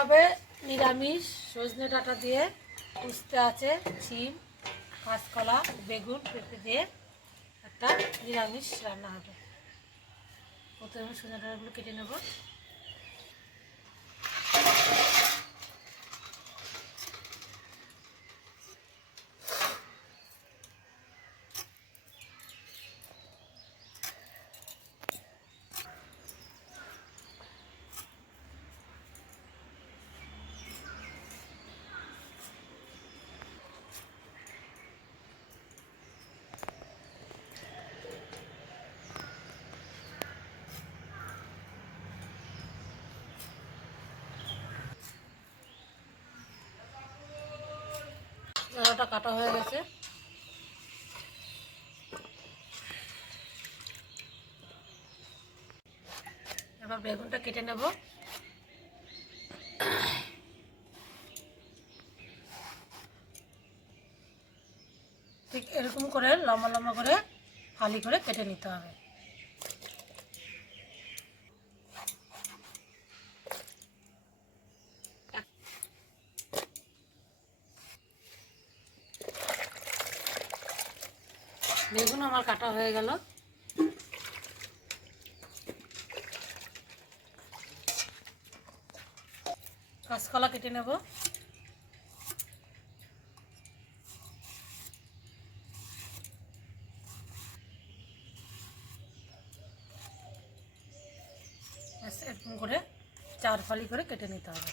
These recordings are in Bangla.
হবে নিরামিষ, সজনে ডাঁটা দিয়ে উস্তে আছে ছিম কাঁচকলা, বেগুন পেঁপে দিয়ে একটা নিরামিষ রান্না হবে। প্রথমে সজনে ডাঁটাগুলো কেটে নেব। ডাঁটাটা কাটা হয়ে গেছে। এবার বেগুনটা কেটে নেব। ঠিক এরকম করে লম্বা লম্বা করে ফালি করে কেটে নিতে হবে বেগুন আমার কাটা হয়ে গেল। কাঁচকলা কেটে নেব। এরকম করে চার ফালি করে কেটে নিতে হবে।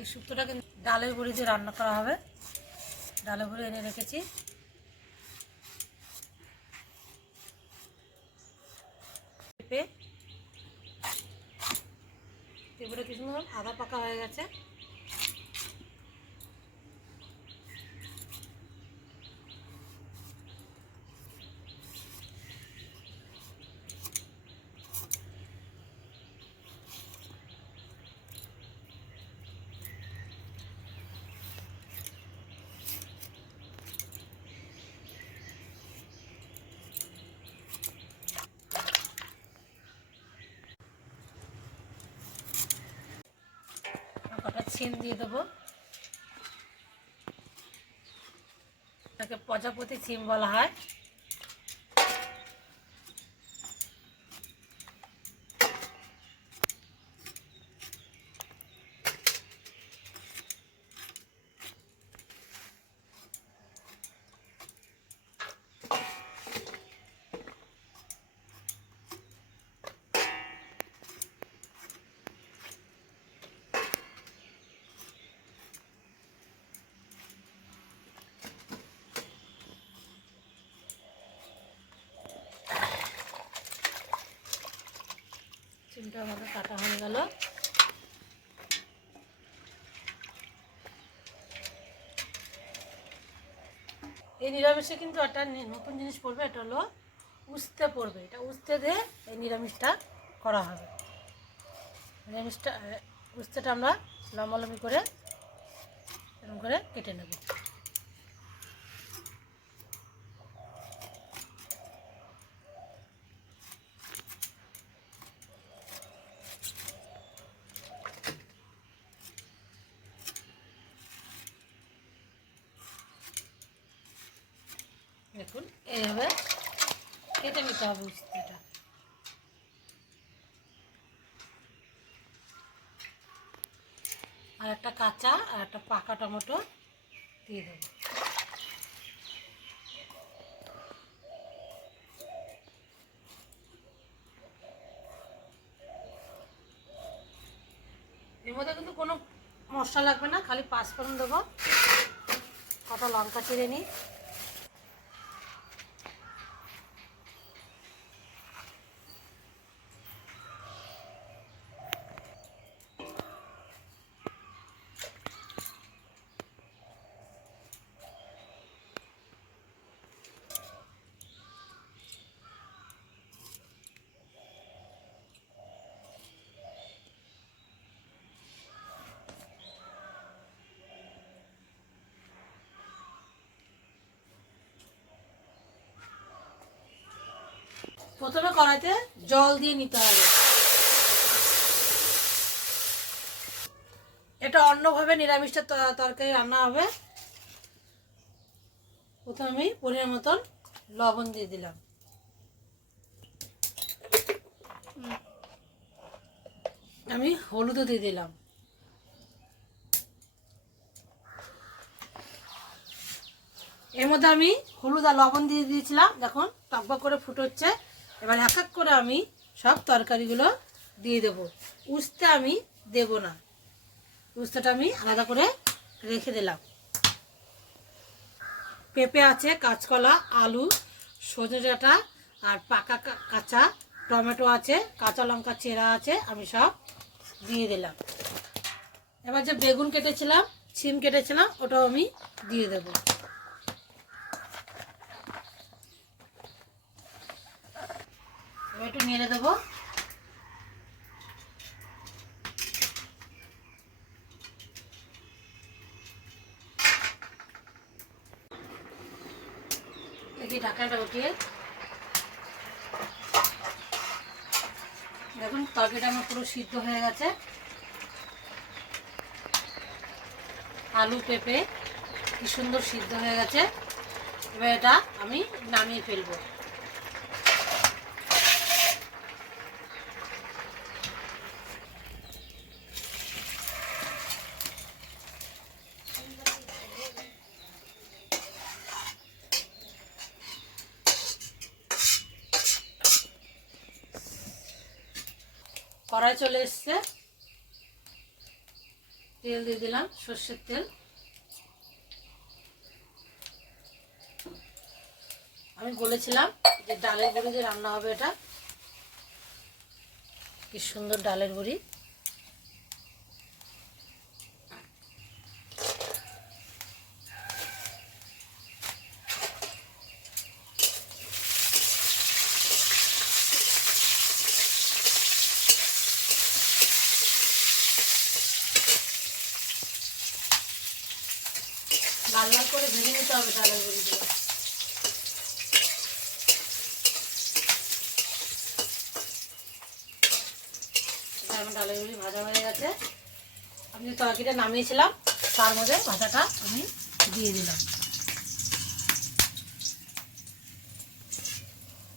এই শুক্তোটা কিন্তু ডালের বড়ি দিয়ে রান্না করা হবে। ডালের বড়ি এনে রেখেছি। পেঁপে পেঁপেটা কিছু আধা পাকা হয়ে গেছে। ছিম দিয়ে দেবো। এটাকে প্রজাপতি সিম বলা হয়। কাটা হয়ে গেল। এই নিরামিষে কিন্তু একটা নতুন জিনিস পড়বে, এটা হলো উস্তে পড়বে। এটা উস্তে দিয়ে এই নিরামিষটা করা হবে। নিরামিষটা উস্তেটা আমরা লম্বালম্বি করে এরকম করে কেটে নেব। দেখুন এইভাবে কেটে নিতে হবে উস্তেটা। আর একটা কাঁচা আর একটা পাকা টমেটো দিয়ে দেবো। এর মধ্যে কিন্তু কোনো মশলা লাগবে না, খালি পাঁচফোড়ন দেবো, কটা লঙ্কা চিড়ে নিই। প্রথমে কড়াইতে জল দিয়ে নিতে হবে। এটা অন্যভাবে নিরামিষটা তরকারি রান্না হবে। প্রথমে আমি পরিমাণ মতন লবণ দিয়ে দিলাম। আমি হলুদও দিয়ে দিলাম। এর মধ্যে আমি হলুদ আর লবণ দিয়ে দিয়েছিলাম। দেখুন, টকবক করে ফুটোচ্ছে এবার এক এক করে আমি সব তরকারিগুলো দিয়ে দেব। উস্তে আমি দেব না। উস্তেটা আমি আলাদা করে রেখে দিলাম। পেঁপে আছে, কাঁচকলা, আলু, সজনে ডাঁটা আর পাকা কাঁচা টমেটো আছে, কাঁচা লঙ্কা, চেরা আছে, আমি সব দিয়ে দিলাম। এবার যে বেগুন কেটেছিলাম, ছিম কেটেছিলাম, ওটাও আমি দিয়ে দেবো। একটু নেড়ে দেবো। দেখি ঢাকাটা উঠিয়ে। দেখুন, তরকারিটা আমার পুরো সিদ্ধ হয়ে গেছে। আলু পেঁপে, কি সুন্দর সিদ্ধ হয়ে গেছে। এবার এটা আমি নামিয়ে ফেলব। কড়াই চলে এসছে। তেল দিয়ে দিলাম, সর্ষের তেল। আমি বলেছিলাম যে ডালের বড়ি দিয়ে রান্না হবে এটা। কি সুন্দর ডালের বড়ি লাল লাল করে ভেজে নিতে হবে বড়িগুলো আমার ভাজা হয়ে গেছে। আমি নামিয়েছিলাম, তার মধ্যে ভাজাটা আমি দিয়ে দিলাম।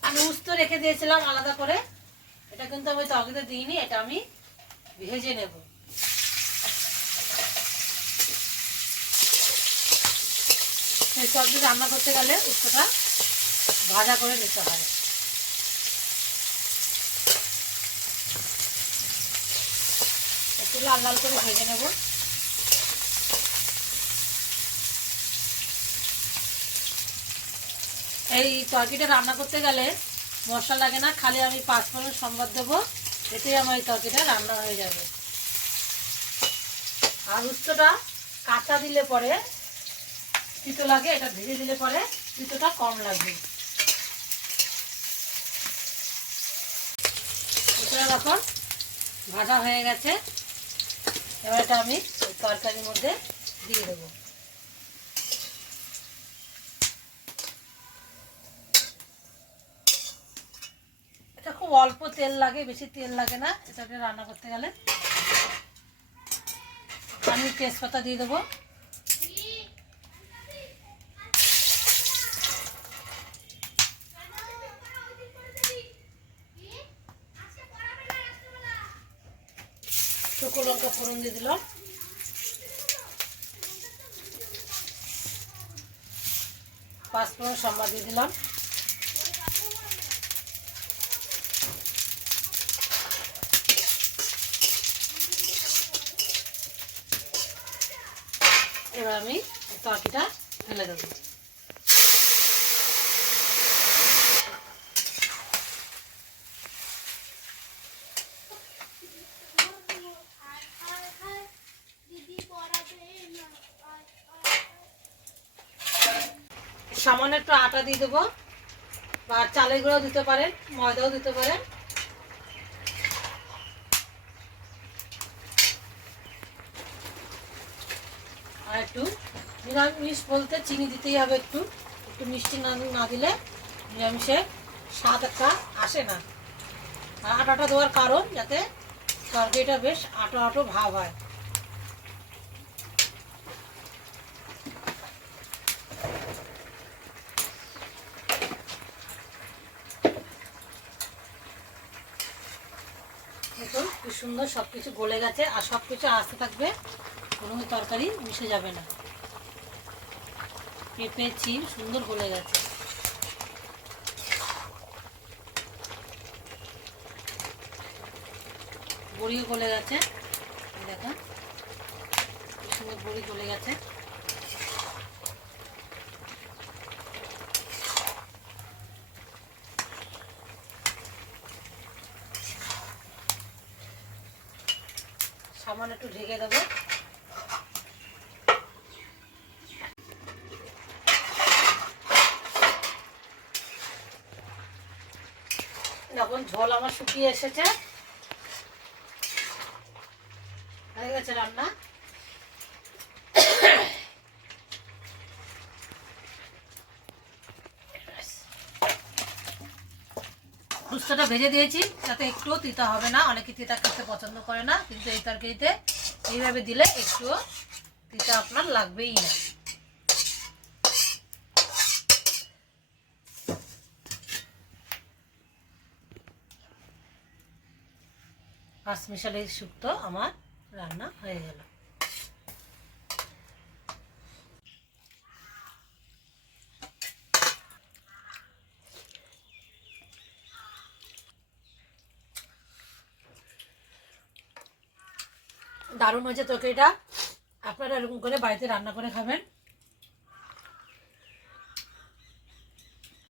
আমি রেখে দিয়েছিলাম আলাদা করে। এটা কিন্তু আমি তরকারিতে দিইনি, এটা আমি ভেজে নেব। সেই সবজি রান্না করতে গেলে উস্তটা ভাজা করে নিতে হয়। একটু লাল লাল করে ভেজে নেব। এই তরকিটা রান্না করতে গেলে মশলা লাগে না, খালি আমি পাঁচ ফোড়ন সম্বাদ দেবো, এতেই আমার এই তরকিটা রান্না হয়ে যাবে। আর উস্তটা কাঁচা দিলে পরে তিতো লাগে, এটা ভেজে দিলে পরে তিতোটা কম লাগবে। এটা এখন ভাজা হয়ে গেছে। এবার এটা আমি তরকারির মধ্যে দিয়ে দেবো। এটা খুব অল্প তেল লাগে, বেশি তেল লাগে না। এটাকে রান্না করতে গেলে আমি তেজপাতা দিয়ে দেবো। শুকনো লঙ্কা ফোড়ন দিয়ে দিলাম। পাঁচ ফোড়ন সম্বাদ দিয়ে দিলাম। এবার আমি তরকিটা ঢেলে দেবো। সামান্য একটু আটা দিয়ে দেবো। বা চালের গুঁড়াও দিতে পারেন, ময়দাও দিতে পারেন। আর একটু নিরামিষ বলতে চিনি দিতেই হবে একটু। একটু মিষ্টি না দিলে নিরামিষে স্বাদ একটা আসে না। আর আটাটা দেওয়ার কারণ যাতে তরকারিটা বেশ আটো আটো ভাব হয় দেখুন কি সুন্দর সব কিছু গলে গেছে আর সব কিছু আসতে থাকবে কোনো তরকারি মিশে যাবে না। পেঁপে চিন সুন্দর গলে গেছে। বড়িও গলে গেছে দেখুন। সুন্দর বড়ি গলে গেছে। সামান্য একটু ঢেকে দেবো। যখন ঝোল আমার শুকিয়ে এসেছে। হয়ে গেছে রান্না। উস্তাটা ভেজে দিয়েছি। যাতে একটুও তিতা হবে না। অনেকে তিতা খেতে পছন্দ করে না, কিন্তু এই তরকারিতে এইভাবে দিলে একটুও তিতা আপনার লাগবেই না। পাঁচ মিশালি শুক্তো আমার রান্না হয়ে গেল। দারুণ হয়েছে তরকারিটা আপনারা এরকম করে বাড়িতে রান্না করে খাবেন।